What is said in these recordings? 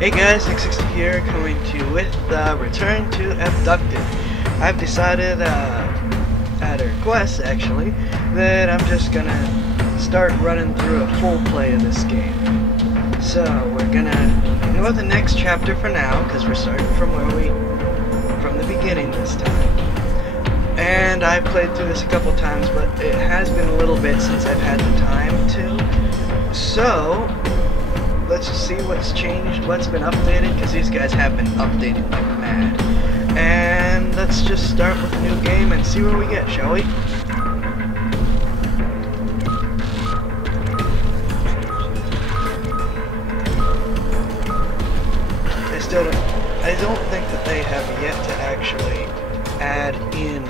Hey guys, X60 here, coming to you with the return to Abducted. I've decided, at a request actually, that I'm just gonna start running through a full play of this game. So we're gonna ignore the next chapter for now, because we're starting from the beginning this time. And I've played through this a couple times, but it has been a little bit since I've had the time to. So let's just see what's changed, what's been updated, because these guys have been updating like mad. And let's just start with a new game and see where we get, shall we? I don't think that they have yet to actually add in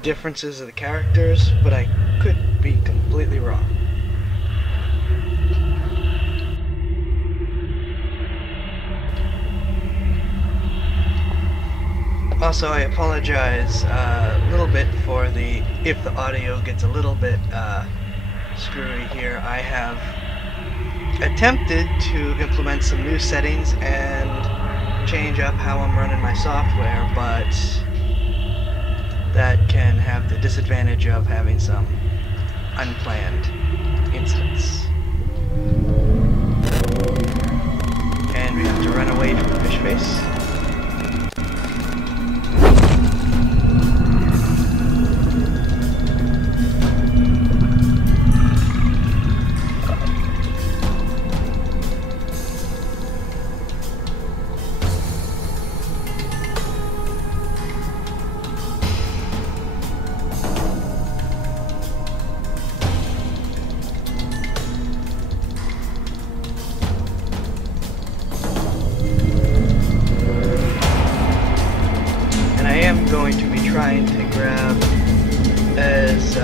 differences of the characters, but I could be completely wrong. Also, I apologize a little bit for if the audio gets a little bit screwy here. I have attempted to implement some new settings and change up how I'm running my software, but that can have the disadvantage of having some unplanned incidents. And we have to run away from the fish face. Going to be trying to grab as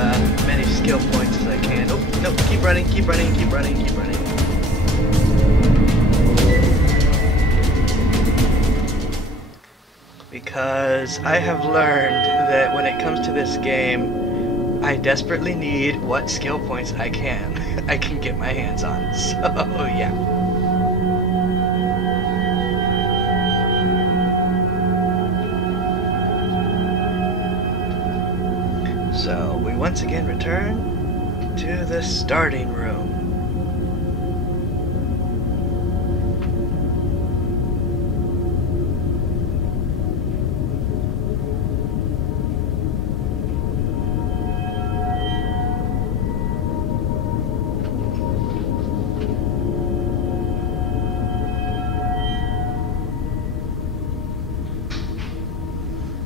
many skill points as I can. Oh, no, keep running, keep running, keep running, keep running. Because I have learned that when it comes to this game, I desperately need what skill points I can get my hands on. So, yeah. So, we once again return to the starting room.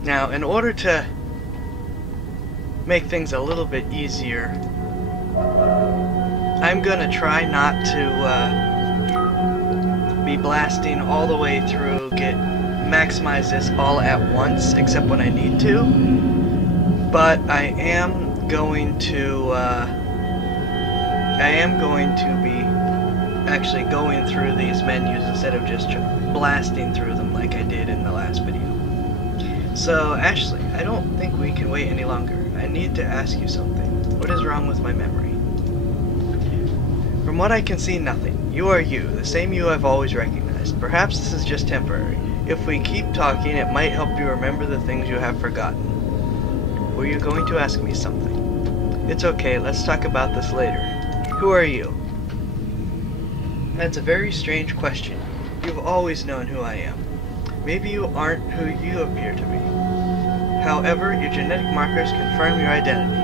Now, in order to make things a little bit easier, I'm gonna try not to be blasting all the way through, maximize this all at once, except when I need to. But I am going to be actually going through these menus instead of just blasting through them like I did in the last video. So, Ashley, I don't think we can wait any longer. I need to ask you something. What is wrong with my memory? From what I can see, nothing. You are you, the same you I've always recognized. Perhaps this is just temporary. If we keep talking, it might help you remember the things you have forgotten. Were you going to ask me something? It's okay, let's talk about this later. Who are you? That's a very strange question. You've always known who I am. Maybe you aren't who you appear to be. However, your genetic markers confirm your identity.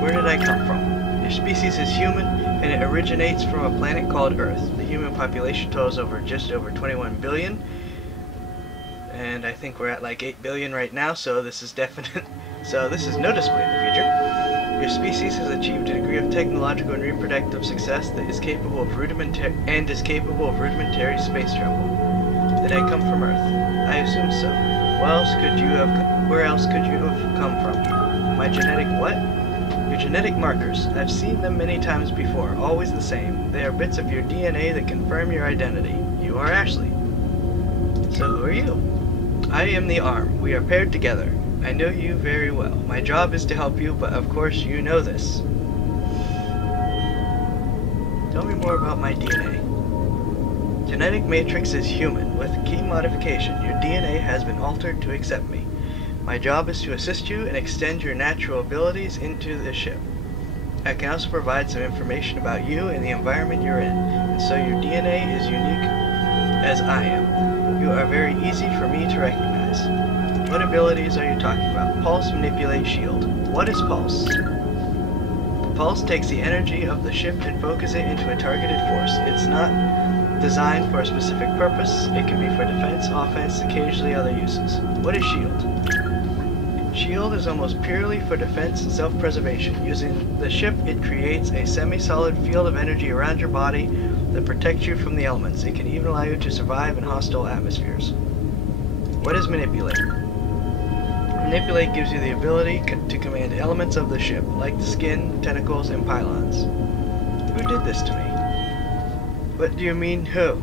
Where did I come from? Your species is human, and it originates from a planet called Earth. The human population totals just over 21 billion, and I think we're at like 8 billion right now, so this is noticeably in the future. Your species has achieved a degree of technological and reproductive success that is capable of rudimentary space travel. Did I come from Earth? I assume so. Where else could you have come from? My genetic what? Your genetic markers. I've seen them many times before, always the same. They are bits of your DNA that confirm your identity. You are Ashley. So who are you? I am the Arm. We are paired together. I know you very well. My job is to help you, but of course you know this. Tell me more about my DNA. Genetic matrix is human. With key modification, your DNA has been altered to accept me. My job is to assist you and extend your natural abilities into the ship. I can also provide some information about you and the environment you're in, and so your DNA is unique as I am. You are very easy for me to recognize. What abilities are you talking about? Pulse, manipulate, shield. What is pulse? Pulse takes the energy of the ship and focuses it into a targeted force. It's not designed for a specific purpose. It can be for defense, offense, occasionally other uses. What is shield? Shield is almost purely for defense and self-preservation. Using the ship, it creates a semi-solid field of energy around your body that protects you from the elements. It can even allow you to survive in hostile atmospheres. What is manipulate? Manipulate gives you the ability to command elements of the ship, like the skin, tentacles, and pylons. Who did this to me? What do you mean, who?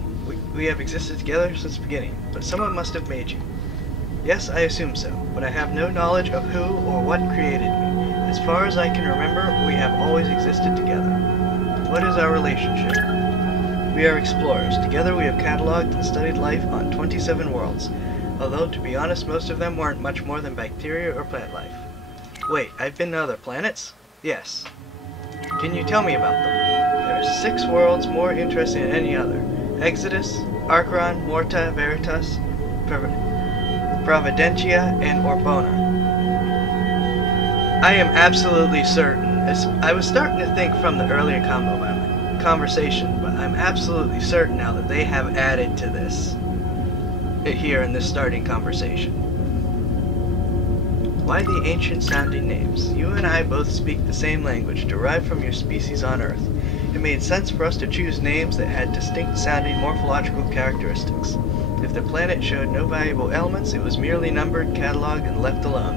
We have existed together since the beginning, but someone must have made you. Yes, I assume so, but I have no knowledge of who or what created me. As far as I can remember, we have always existed together. What is our relationship? We are explorers. Together we have cataloged and studied life on 27 worlds, although to be honest, most of them weren't much more than bacteria or plant life. Wait, I've been to other planets? Yes. Can you tell me about them? There are 6 worlds more interesting than any other. Exodus, Archeron, Morta, Veritas, Providentia, and Orbona. I am absolutely certain, as I was starting to think from the earlier conversation, but I'm absolutely certain now that they have added to this here in this starting conversation. Why the ancient sounding names? You and I both speak the same language, derived from your species on Earth. It made sense for us to choose names that had distinct sounding morphological characteristics. If the planet showed no valuable elements, it was merely numbered, catalogued, and left alone.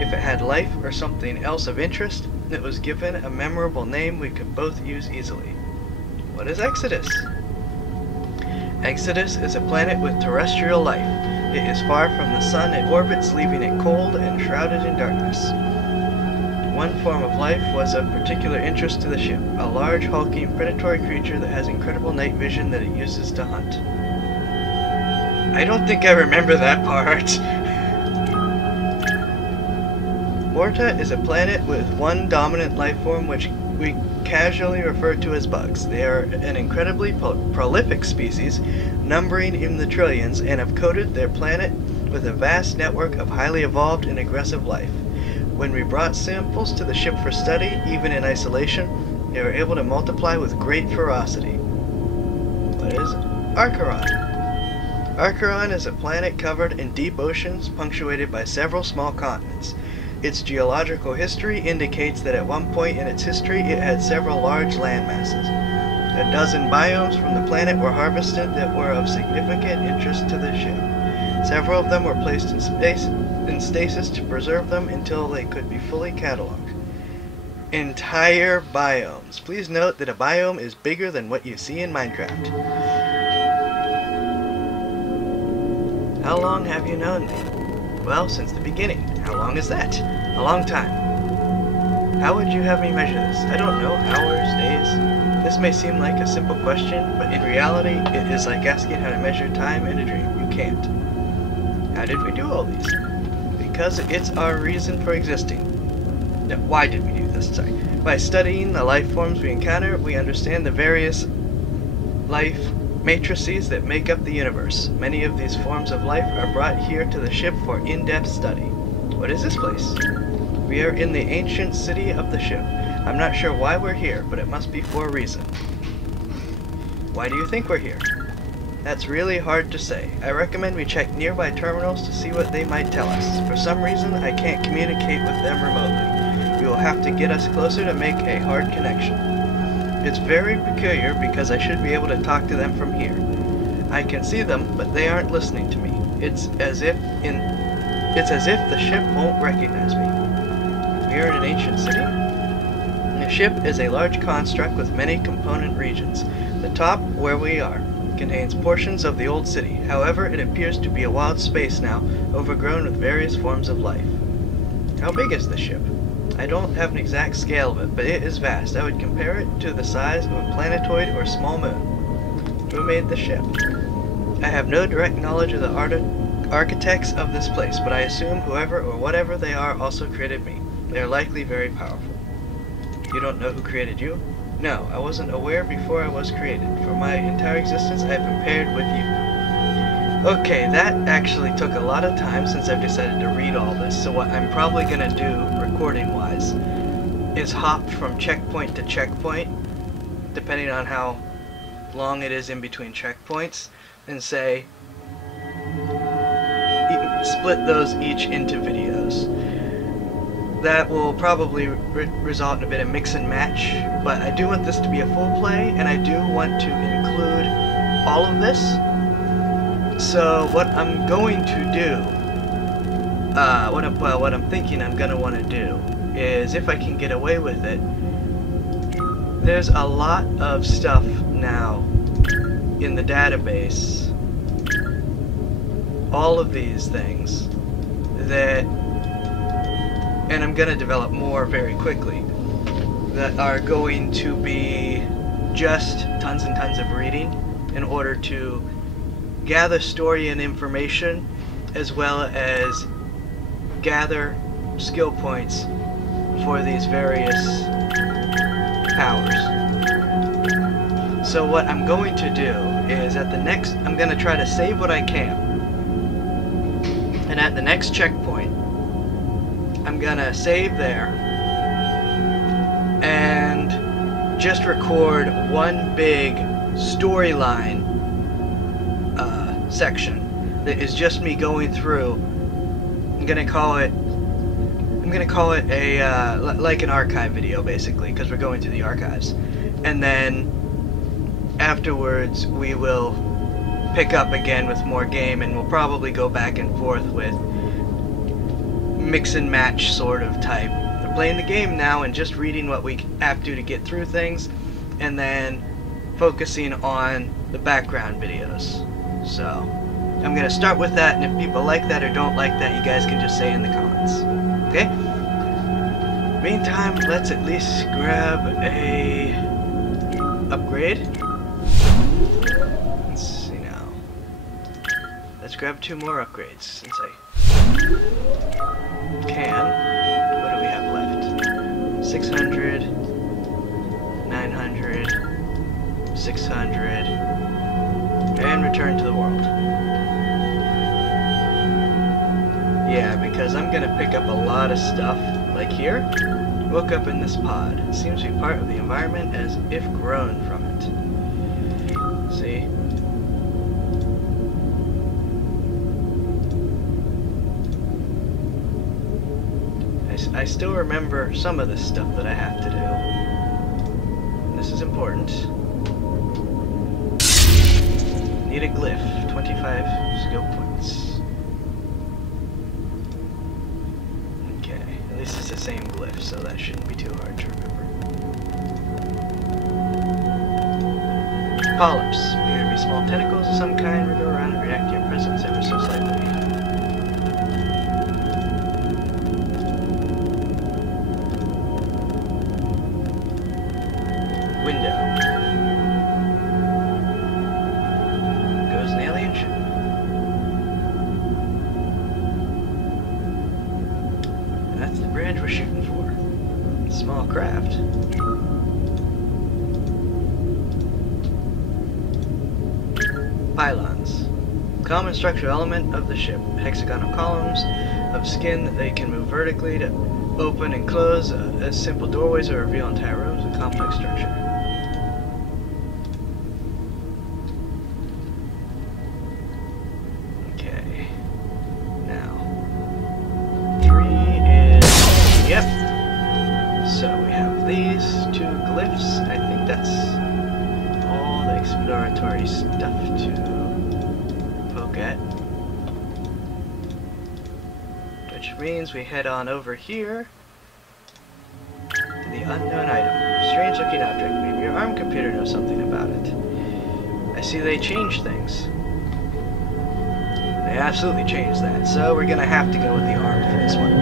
If it had life or something else of interest, it was given a memorable name we could both use easily. What is Exodus? Exodus is a planet with terrestrial life. It is far from the sun it orbits, leaving it cold and shrouded in darkness. One form of life was of particular interest to the ship, a large, hulking, predatory creature that has incredible night vision that it uses to hunt. I don't think I remember that part. Morta is a planet with one dominant life form which we casually refer to as bugs. They are an incredibly prolific species, numbering in the trillions, and have coated their planet with a vast network of highly evolved and aggressive life. When we brought samples to the ship for study, even in isolation, they were able to multiply with great ferocity. What is Archeron? Archeron is a planet covered in deep oceans, punctuated by several small continents. Its geological history indicates that at one point in its history it had several large land masses. A dozen biomes from the planet were harvested that were of significant interest to the ship. Several of them were placed in stasis to preserve them until they could be fully cataloged. Entire biomes. Please note that a biome is bigger than what you see in Minecraft. How long have you known me? Well, since the beginning. How long is that? A long time. How would you have me measure this? I don't know. Hours, days? This may seem like a simple question, but in reality, it is like asking how to measure time in a dream. You can't. How did we do all these? Because it's our reason for existing. No, why did we do this? Sorry. By studying the life forms we encounter, we understand the various life matrices that make up the universe. Many of these forms of life are brought here to the ship for in-depth study. What is this place? We are in the ancient city of the ship. I'm not sure why we're here, but it must be for a reason. Why do you think we're here? That's really hard to say. I recommend we check nearby terminals to see what they might tell us. For some reason, I can't communicate with them remotely. You will have to get us closer to make a hard connection. It's very peculiar because I should be able to talk to them from here. I can see them, but they aren't listening to me. It's as if the ship won't recognize me. We are in an ancient city? The ship is a large construct with many component regions. The top, where we are, contains portions of the old city. However, it appears to be a wild space now, overgrown with various forms of life. How big is the ship? I don't have an exact scale of it, but it is vast. I would compare it to the size of a planetoid or small moon. who made the ship. I have no direct knowledge of the architects of this place, but I assume whoever or whatever they are also created me. They are likely very powerful. You don't know who created you? No, I wasn't aware before I was created. For my entire existence, I have been paired with you. Okay, that actually took a lot of time since I've decided to read all this, so what I'm probably going to do, recording-wise, is hop from checkpoint to checkpoint, depending on how long it is in between checkpoints, and say, split those each into videos. That will probably result in a bit of mix and match, but I do want this to be a full play, and I do want to include all of this. So what I'm going to do, what I'm thinking I'm going to want to do, is if I can get away with it, there's a lot of stuff now in the database, all of these things, that, and I'm going to develop more very quickly, that are going to be just tons and tons of reading in order to gather story and information, as well as gather skill points for these various powers. So what I'm going to do is I'm going to try to save what I can. And at the next checkpoint, I'm going to save there and just record one big storyline section that is just me going through. I'm gonna call it a like an archive video, basically, because we're going through the archives, and then afterwards we will pick up again with more game, and we'll probably go back and forth with mix and match sort of type. We're playing the game now and just reading what we have to get through things, and then focusing on the background videos. So I'm going to start with that, and if people like that or don't like that, you guys can just say in the comments. Okay? Meantime, let's at least grab a upgrade. Let's see now. Let's grab 2 more upgrades since I can. What do we have left? 600, 900, 600, and return to the world. Yeah, because I'm gonna pick up a lot of stuff, like here. Woke up in this pod. It seems to be part of the environment as if grown from it. See? I still remember some of the stuff that I have to do. This is important. Need a glyph. 25 skill points. Okay, at least it's the same glyph, so that shouldn't be too hard to remember. Polyps appear to be small tentacles of some kind that go around and react to your presence ever so slightly. Window. Goes an alien ship. And that's the bridge we're shooting for. Small craft. Pylons. Common structural element of the ship. Hexagonal columns of skin that they can move vertically to open and close as simple doorways or reveal entire rooms with complex structure. Okay. Now. 3 is... Yep. So we have these 2 glyphs. I think that's all the exploratory stuff to poke at. Which means we head on over here to the unknown item. Strange looking object. Maybe your ARM computer knows something about it. I see they changed things. They absolutely changed that. So we're gonna have to go with the ARM for this one.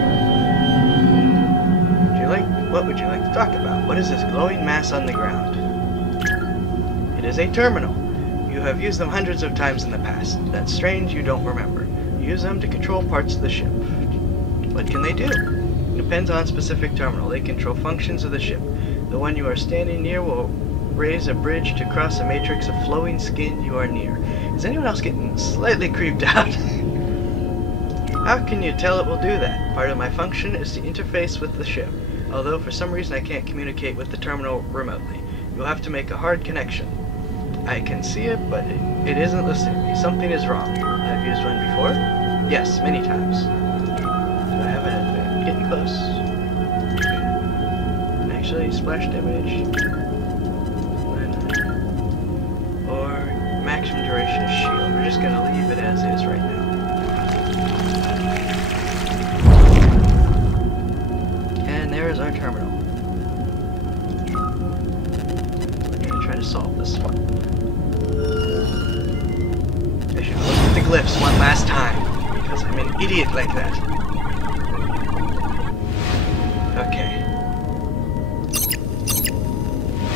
What would you like to talk about? What is this glowing mass on the ground? It is a terminal. You You have used them hundreds of times in the past. That's strange, you don't remember. You use them to control parts of the ship. What can they do? It depends on specific terminal. They control functions of the ship. The one you are standing near will raise a bridge to cross a matrix of flowing skin you are near. Is anyone else getting slightly creeped out? How can you tell it will do that? Part of my function is to interface with the ship, although for some reason I can't communicate with the terminal remotely. You'll have to make a hard connection. I can see it, but it isn't listening to me. Something is wrong. I've used one before? Yes, many times. Do I have it? Getting close. Actually, splash damage. Or maximum duration of shield. We're just gonna leave it as is right now. And there is our terminal. We're gonna try to solve this one. I should look at the glyphs one last time, because I'm an idiot like that. Okay.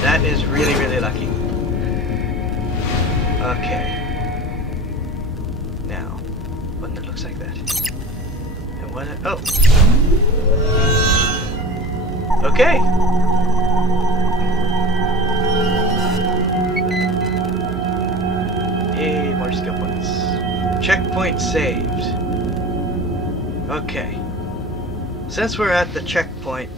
That is really, really lucky. Okay. Now, one that looks like that. And one that, oh! Okay! Yay, more skill points. Checkpoint saved. Okay. Since we're at the checkpoint,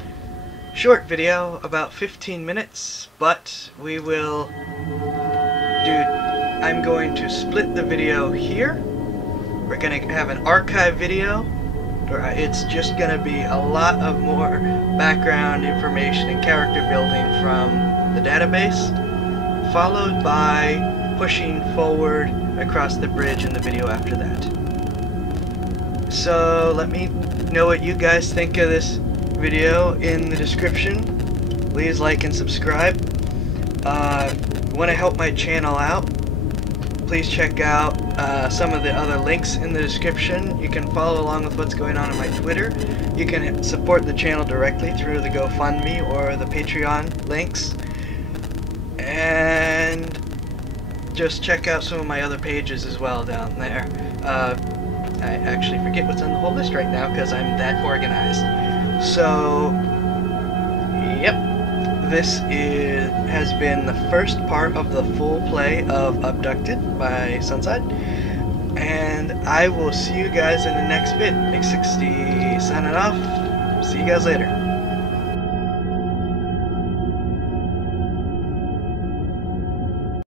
short video, about 15 minutes, but we will I'm going to split the video here. We're going to have an archive video, where it's just going to be a lot of more background information and character building from the database, followed by pushing forward across the bridge in the video after that. So let me know what you guys think of this video in the description. Please like and subscribe. Want to help my channel out? Please check out some of the other links in the description. You can follow along with what's going on my Twitter. You can support the channel directly through the GoFundMe or the Patreon links. And just check out some of my other pages as well down there. I actually forget what's on the whole list right now because I'm that organized. So, yep. This has been the first part of the full play of Abducted by Sunside, and I will see you guys in the next vid. Nick60 signing off. See you guys later.